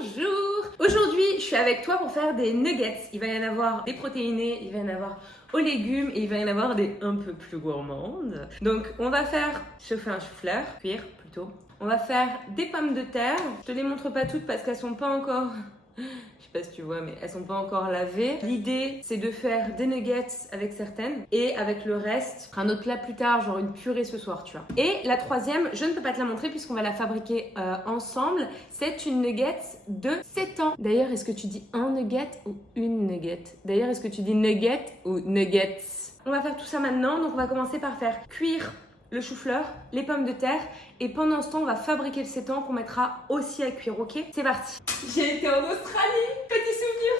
Bonjour! Aujourd'hui, je suis avec toi pour faire des nuggets. Il va y en avoir des protéinés, il va y en avoir aux légumes et il va y en avoir des un peu plus gourmandes. Donc, on va faire chauffer un chou-fleur, cuire plutôt. On va faire des pommes de terre. Je te les montre pas toutes parce qu'elles sont pas encore... Je sais pas si tu vois, mais elles sont pas encore lavées. L'idée, c'est de faire des nuggets avec certaines et avec le reste, un autre plat plus tard, genre une purée ce soir, tu vois. Et la troisième, je ne peux pas te la montrer puisqu'on va la fabriquer ensemble. C'est une nugget de 7 ans. D'ailleurs, est-ce que tu dis un nugget ou une nugget? D'ailleurs, est-ce que tu dis nugget ou nuggets? On va faire tout ça maintenant, donc on va commencer par faire cuire le chou-fleur, les pommes de terre et pendant ce temps on va fabriquer le sétan qu'on mettra aussi à cuire, ok? C'est parti. J'ai été en Australie, petit souvenir.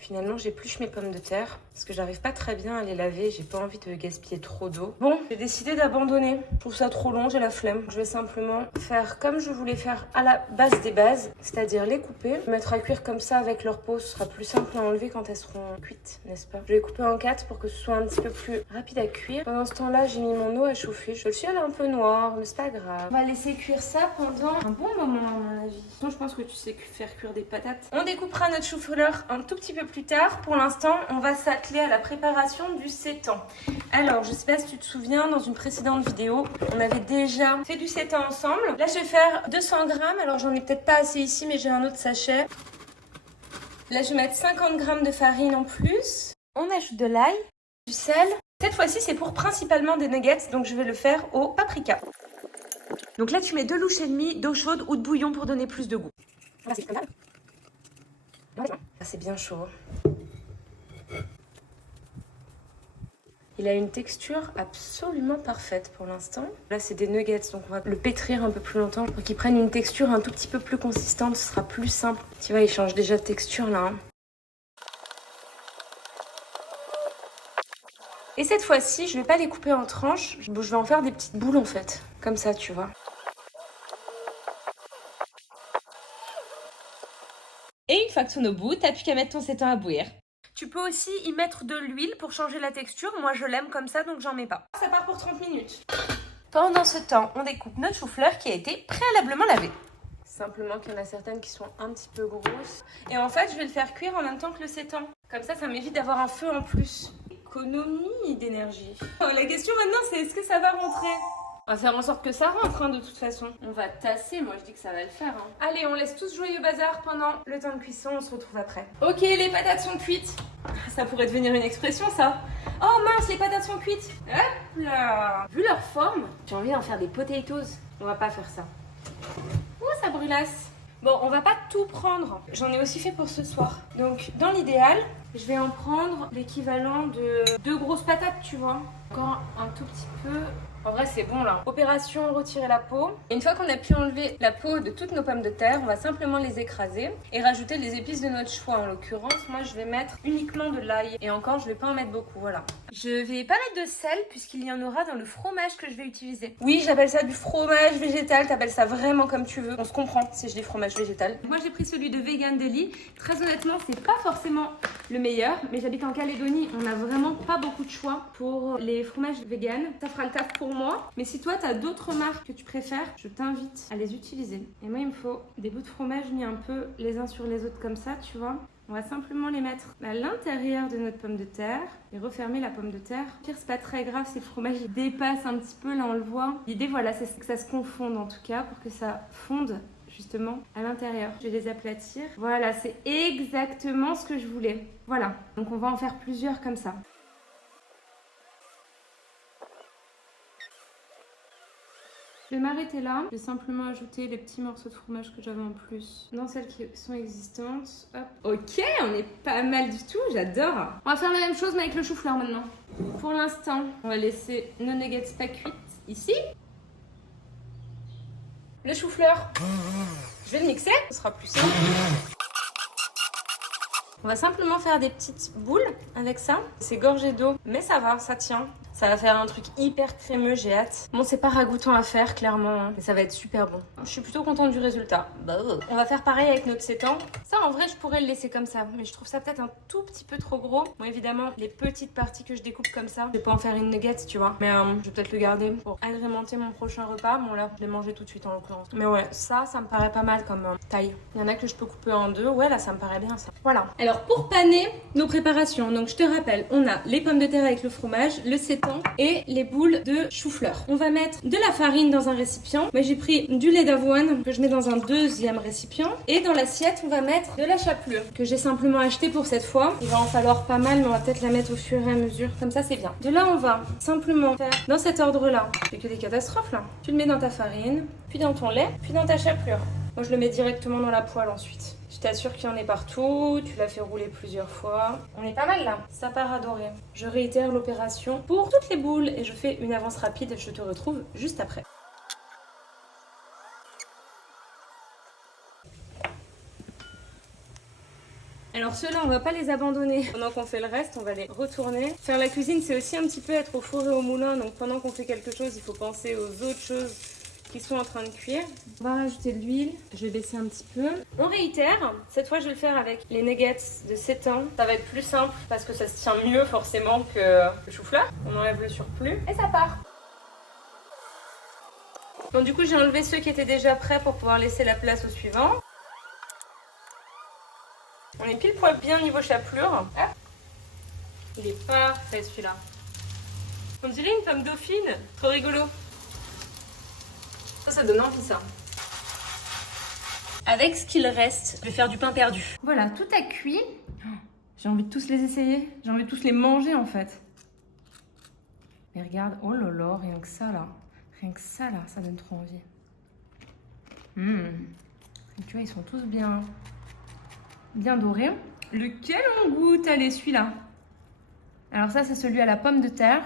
Finalement j'épluche mes pommes de terre parce que j'arrive pas très bien à les laver, j'ai pas envie de gaspiller trop d'eau. Bon, j'ai décidé d'abandonner, je trouve ça trop long, j'ai la flemme. Je vais simplement faire comme je voulais faire à la base des bases, c'est-à-dire les couper, mettre à cuire comme ça avec leur peau, ce sera plus simple à enlever quand elles seront cuites, n'est-ce pas? Je vais les couper en 4 pour que ce soit un petit peu plus rapide à cuire. Pendant ce temps-là, j'ai mis mon eau à chauffer. Le ciel est un peu noir, mais c'est pas grave. On va laisser cuire ça pendant un bon moment à mon avis. Sinon, je pense que tu sais faire cuire des patates. On découpera notre chou-fleur un tout petit peu plus tard. Pour l'instant, on va s'atteler à la préparation du sétan. Alors, je sais pas si tu te souviens, dans une précédente vidéo, on avait déjà fait du sétan ensemble. Là, je vais faire 200 grammes. Alors, j'en ai peut-être pas assez ici, mais j'ai un autre sachet. Là, je vais mettre 50 grammes de farine en plus. On ajoute de l'ail, du sel. Cette fois-ci, c'est pour principalement des nuggets, donc je vais le faire au paprika. Donc là, tu mets 2 louches et demie d'eau chaude ou de bouillon pour donner plus de goût. C'est bien chaud. Il a une texture absolument parfaite pour l'instant. Là, c'est des nuggets, donc on va le pétrir un peu plus longtemps pour qu'il prenne une texture un tout petit peu plus consistante. Ce sera plus simple. Tu vois, il change déjà de texture là. Hein. Et cette fois-ci, je vais pas les couper en tranches. Je vais en faire des petites boules en fait. Comme ça, tu vois. Et une fois que tu es au bout, t'as plus qu'à mettre ton sétan à bouillir. Tu peux aussi y mettre de l'huile pour changer la texture. Moi, je l'aime comme ça, donc j'en mets pas. Ça part pour 30 minutes. Pendant ce temps, on découpe notre chou-fleur qui a été préalablement lavé. Simplement qu'il y en a certaines qui sont un petit peu grosses. Et en fait, je vais le faire cuire en même temps que le sétan. Comme ça m'évite d'avoir un feu en plus. Économie d'énergie. La question maintenant, c'est est-ce que ça va rentrer? On va faire en sorte que ça rentre, hein, de toute façon. On va tasser, moi je dis que ça va le faire. Hein. Allez, on laisse tous jouer au bazar pendant le temps de cuisson, on se retrouve après. Ok, les patates sont cuites. Ça pourrait devenir une expression, ça. Oh mince, les patates sont cuites. Hop là. Vu leur forme, j'ai envie d'en faire des potatoes. On va pas faire ça. Ouh, ça brûlasse. Bon, on va pas tout prendre. J'en ai aussi fait pour ce soir. Donc, dans l'idéal, je vais en prendre l'équivalent de 2 grosses patates, tu vois. Encore un tout petit peu. En vrai, c'est bon là. Opération retirer la peau. Et une fois qu'on a pu enlever la peau de toutes nos pommes de terre, on va simplement les écraser et rajouter les épices de notre choix. En l'occurrence, moi, je vais mettre uniquement de l'ail. Et encore, je vais pas en mettre beaucoup, voilà. Je vais pas mettre de sel puisqu'il y en aura dans le fromage que je vais utiliser. Oui, j'appelle ça du fromage végétal. T'appelles ça vraiment comme tu veux. On se comprend si je dis fromage végétal. Moi, j'ai pris celui de Vegan Deli. Très honnêtement, c'est pas forcément le meilleur. Mais j'habite en Calédonie. On a vraiment pas beaucoup de choix pour les fromages vegan. Ça fera le taf pour moi. Mais si toi, tu as d'autres marques que tu préfères, je t'invite à les utiliser. Et moi, il me faut des bouts de fromage mis un peu les uns sur les autres comme ça, tu vois. On va simplement les mettre à l'intérieur de notre pomme de terre et refermer la pomme de terre. Pire, c'est pas très grave si le fromage il dépasse un petit peu, là on le voit. L'idée, voilà, c'est que ça se confonde en tout cas pour que ça fonde justement à l'intérieur. Je vais les aplatir. Voilà, c'est exactement ce que je voulais. Voilà, donc on va en faire plusieurs comme ça. Je vais m'arrêter là. Je vais simplement ajouter les petits morceaux de fromage que j'avais en plus dans celles qui sont existantes. Hop. Ok, on est pas mal du tout, j'adore. On va faire la même chose mais avec le chou-fleur maintenant. Pour l'instant, on va laisser nos nuggets pas cuites ici. Le chou-fleur, je vais le mixer, ce sera plus simple. On va simplement faire des petites boules avec ça. C'est gorgé d'eau, mais ça va, ça tient. Ça va faire un truc hyper crémeux, j'ai hâte. Bon, c'est pas ragoûtant à faire, clairement, hein, mais ça va être super bon. Je suis plutôt contente du résultat. On va faire pareil avec notre sétan. Ça, en vrai, je pourrais le laisser comme ça, mais je trouve ça peut-être un tout petit peu trop gros. Bon, évidemment, les petites parties que je découpe comme ça, je vais pas en faire une nugget, tu vois. Mais je vais peut-être le garder pour agrémenter mon prochain repas. Bon, là, je l'ai mangé tout de suite en l'occurrence. Mais ouais, ça me paraît pas mal comme taille. Il y en a que je peux couper en deux. Ouais, là, ça me paraît bien ça. Voilà. Alors, pour paner nos préparations, donc je te rappelle, on a les pommes de terre avec le fromage, le sétan et les boules de chou-fleur. On va mettre de la farine dans un récipient. Moi, j'ai pris du lait d'avoine que je mets dans un deuxième récipient. Et dans l'assiette, on va mettre de la chapelure que j'ai simplement acheté pour cette fois. Il va en falloir pas mal, mais on va peut-être la mettre au fur et à mesure. Comme ça, c'est bien. De là, on va simplement faire dans cet ordre-là. C'est que des catastrophes là. Tu le mets dans ta farine, puis dans ton lait, puis dans ta chapelure. Moi, je le mets directement dans la poêle ensuite. Je t'assure qu'il y en ait partout, tu l'as fait rouler plusieurs fois. On est pas mal là, ça part à dorer. Je réitère l'opération pour toutes les boules et je fais une avance rapide. Je te retrouve juste après. Alors ceux-là, on va pas les abandonner. Pendant qu'on fait le reste, on va les retourner. Faire la cuisine, c'est aussi un petit peu être au four et au moulin. Donc pendant qu'on fait quelque chose, il faut penser aux autres choses qui sont en train de cuire. On va rajouter de l'huile. Je vais baisser un petit peu. On réitère. Cette fois, je vais le faire avec les nuggets de sétan. Ça va être plus simple parce que ça se tient mieux forcément que le chou-fleur. On enlève le surplus et ça part. Bon, du coup, j'ai enlevé ceux qui étaient déjà prêts pour pouvoir laisser la place au suivant. On est pile poil bien niveau chapelure. Hop. Il est parfait celui-là. On dirait une pomme dauphine. Trop rigolo. Ça donne envie ça. Avec ce qu'il reste, je vais faire du pain perdu. Voilà, tout a cuit. J'ai envie de tous les essayer. J'ai envie de tous les manger en fait. Mais regarde, oh là là, rien que ça là. Rien que ça là, ça donne trop envie. Tu vois, ils sont tous bien dorés. Lequel on goûte? Allez, celui-là. Alors ça, c'est celui à la pomme de terre.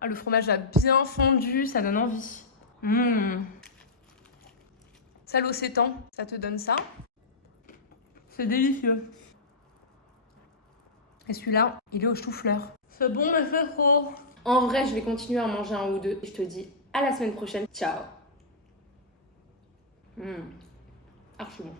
Ah, le fromage a bien fondu, ça donne envie. Sale au sétan, ça te donne ça. C'est délicieux. Et celui-là, il est au chou-fleur. C'est bon, mais c'est trop. En vrai, je vais continuer à en manger un ou deux. Et je te dis à la semaine prochaine. Ciao. Archi bon.